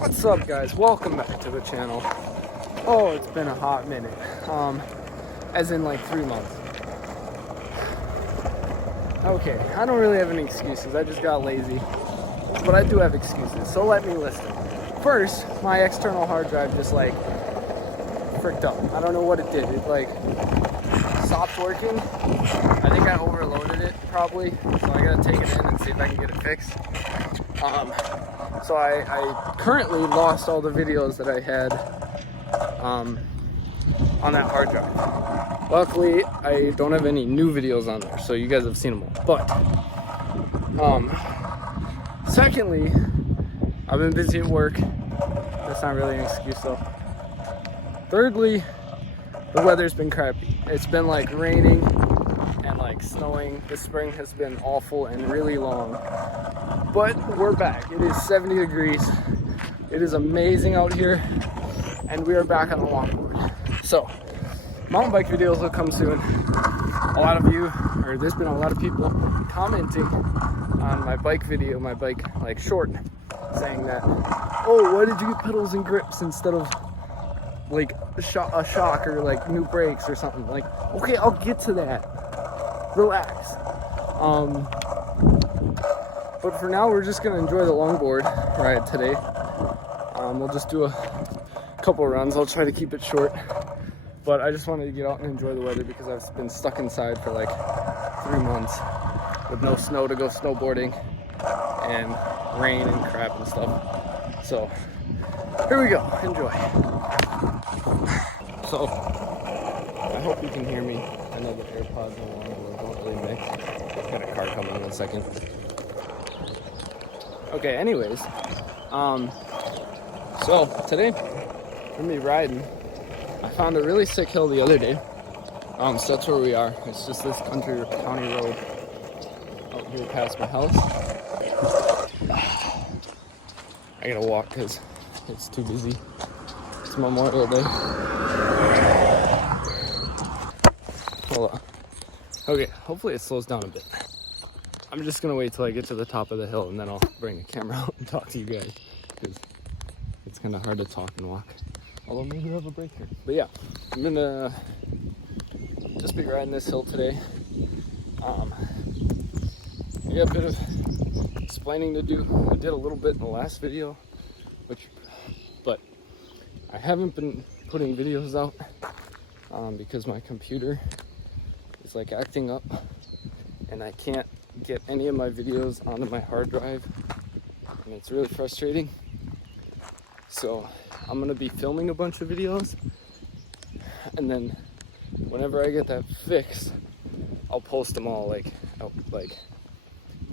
What's up, guys? Welcome back to the channel. Oh, it's been a hot minute. As in like 3 months. Okay, I don't really have any excuses. I just got lazy. But I do have excuses, so let me list them. First, my external hard drive just like fricked up. I don't know what it did. It like stopped working. I think I overloaded it probably. So I gotta take it in and see if I can get it fixed. So I currently lost all the videos that I had on that hard drive. Luckily, I don't have any new videos on there, so you guys have seen them all. But secondly, I've been busy at work. That's not really an excuse though. Thirdly, the weather's been crappy. It's been like raining and like snowing. This spring has been awful and really long. But we're back. It is 70 degrees. It is amazing out here. And we are back on the longboard. So, mountain bike videos will come soon. A lot of you, or there's been a lot of people commenting on my bike video, my bike like short, saying that, oh, why did you get pedals and grips instead of like a shock or like new brakes or something? Like, okay, I'll get to that. Relax. But for now, we're just gonna enjoy the longboard ride today. We'll just do a couple runs. I'll try to keep it short. But I just wanted to get out and enjoy the weather because I've been stuck inside for like 3 months with no snow to go snowboarding and rain and crap and stuff. So here we go, enjoy. So I hope you can hear me. I know the AirPods and the longboard don't really mix. Got a car coming in a second. Okay, anyways, so today I'm gonna be riding. I found a really sick hill the other day. So that's where we are. It's just this county road out here past my house. I gotta walk because it's too busy. It's Memorial Day. Hold on. Okay, hopefully it slows down a bit. I'm just gonna wait till I get to the top of the hill and then I'll bring the camera out and talk to you guys because it's kind of hard to talk and walk. Although maybe we'll have a break here. But yeah, I'm gonna just be riding this hill today. I got a bit of explaining to do. I did a little bit in the last video, but I haven't been putting videos out because my computer is like acting up and I can't get any of my videos onto my hard drive and it's really frustrating. So I'm gonna be filming a bunch of videos and then whenever I get that fixed, I'll post them all like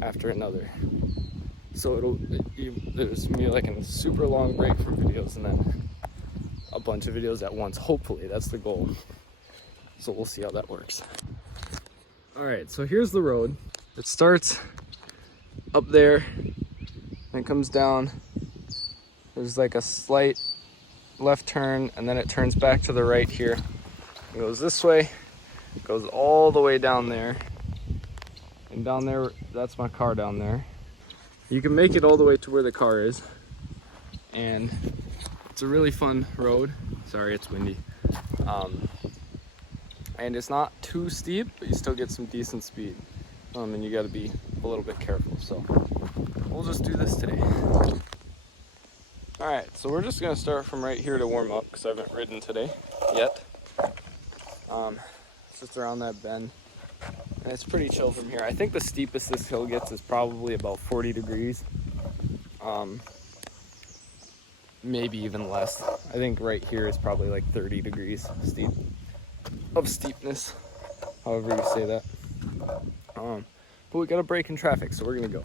after another. So there's gonna be like a super long break from videos and then a bunch of videos at once. Hopefully, that's the goal. So we'll see how that works. All right, so here's the road. It starts up there and comes down. There's like a slight left turn and then it turns back to the right here. It goes this way, it goes all the way down there. And down there, that's my car down there. You can make it all the way to where the car is. And it's a really fun road. Sorry, it's windy. And it's not too steep, but you still get some decent speed. And you gotta be a little bit careful. So we'll just do this today. All right, so we're just gonna start from right here to warm up because I haven't ridden today yet. It's just around that bend. And it's pretty chill from here. I think the steepest this hill gets is probably about 40 degrees. Maybe even less. I think right here is probably like 30 degrees of steepness, however you say that. But we got a break in traffic, so we're gonna go.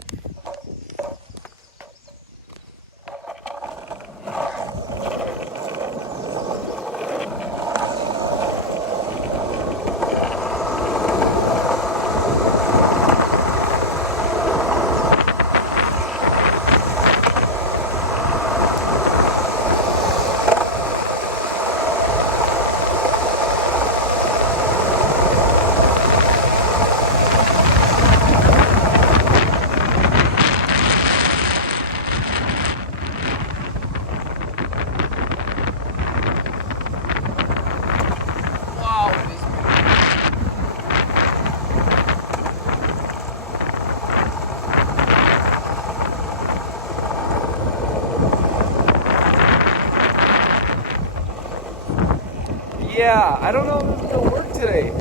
Yeah, I don't know if this is gonna work today.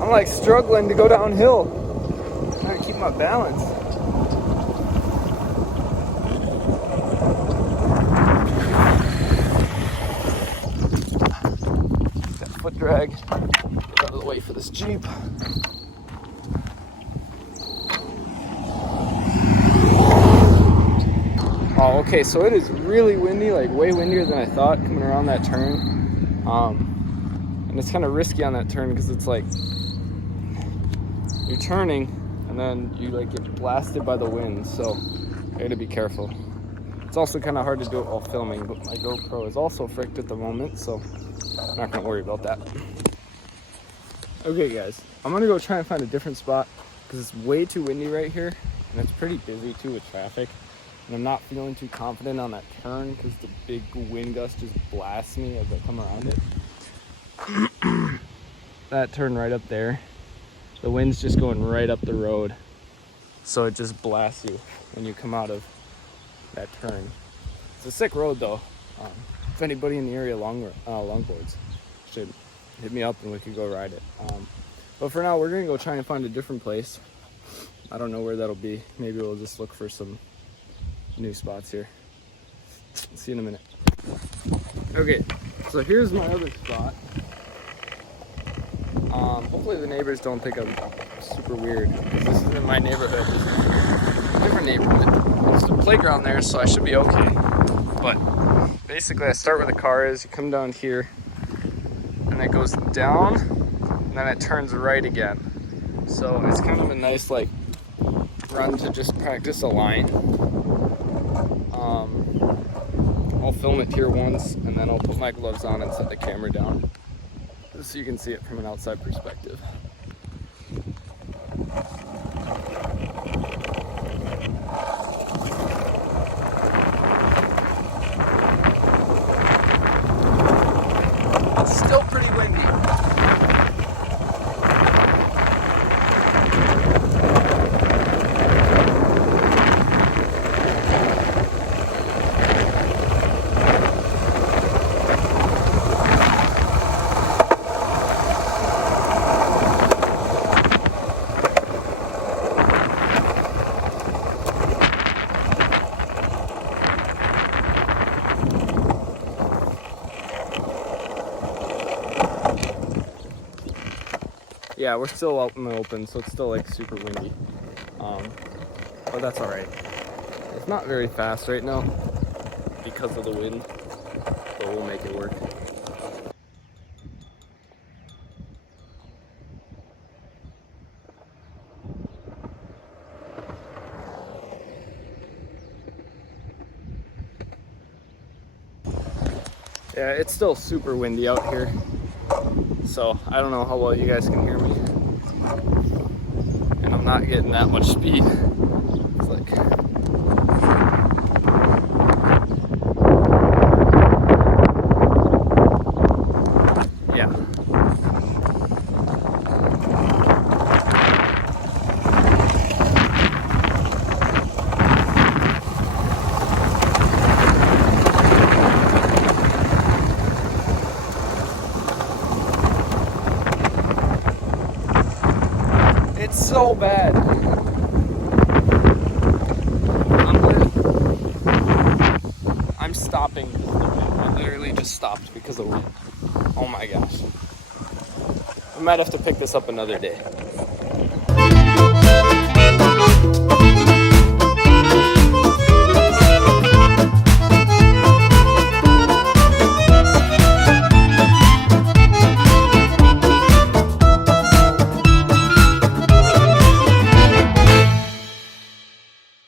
I'm like struggling to go downhill. I'm trying to keep my balance. Got foot drag. Get out of the way for this Jeep. Oh, okay, so it is really windy, like way windier than I thought coming around that turn. And it's kind of risky on that turn because it's like you're turning and then you like get blasted by the wind, so I gotta be careful. It's also kind of hard to do it while filming, but my GoPro is also fricked at the moment, so I'm not gonna worry about that. Okay guys, I'm gonna go try and find a different spot because it's way too windy right here and it's pretty busy too with traffic. And I'm not feeling too confident on that turn because the big wind gust just blasts me as I come around it. That turn right up there, the wind's just going right up the road. So it just blasts you when you come out of that turn. It's a sick road though. If anybody in the area longboards, should hit me up and we could go ride it. But for now, we're gonna go try and find a different place. I don't know where that'll be. Maybe we'll just look for some new spots here. See you in a minute. Okay, so here's my other spot. Hopefully the neighbors don't think I'm super weird, because this isn't my neighborhood. This is a different neighborhood. There's a playground there, so I should be okay. But basically I start where the car is, you come down here, and it goes down, and then it turns right again. So it's kind of a nice like run to just practice a line. I'll film it here once and then I'll put my gloves on and set the camera down just so you can see it from an outside perspective. It's still pretty windy. Yeah, we're still out in the open, so it's still like super windy. But that's all right. It's not very fast right now because of the wind, but we'll make it work. Yeah, it's still super windy out here. So I don't know how well you guys can hear me. And I'm not getting that much speed. It's like... yeah. It's so bad. I'm stopping because of the wind. I literally just stopped because of the wind. Oh my gosh. We might have to pick this up another day.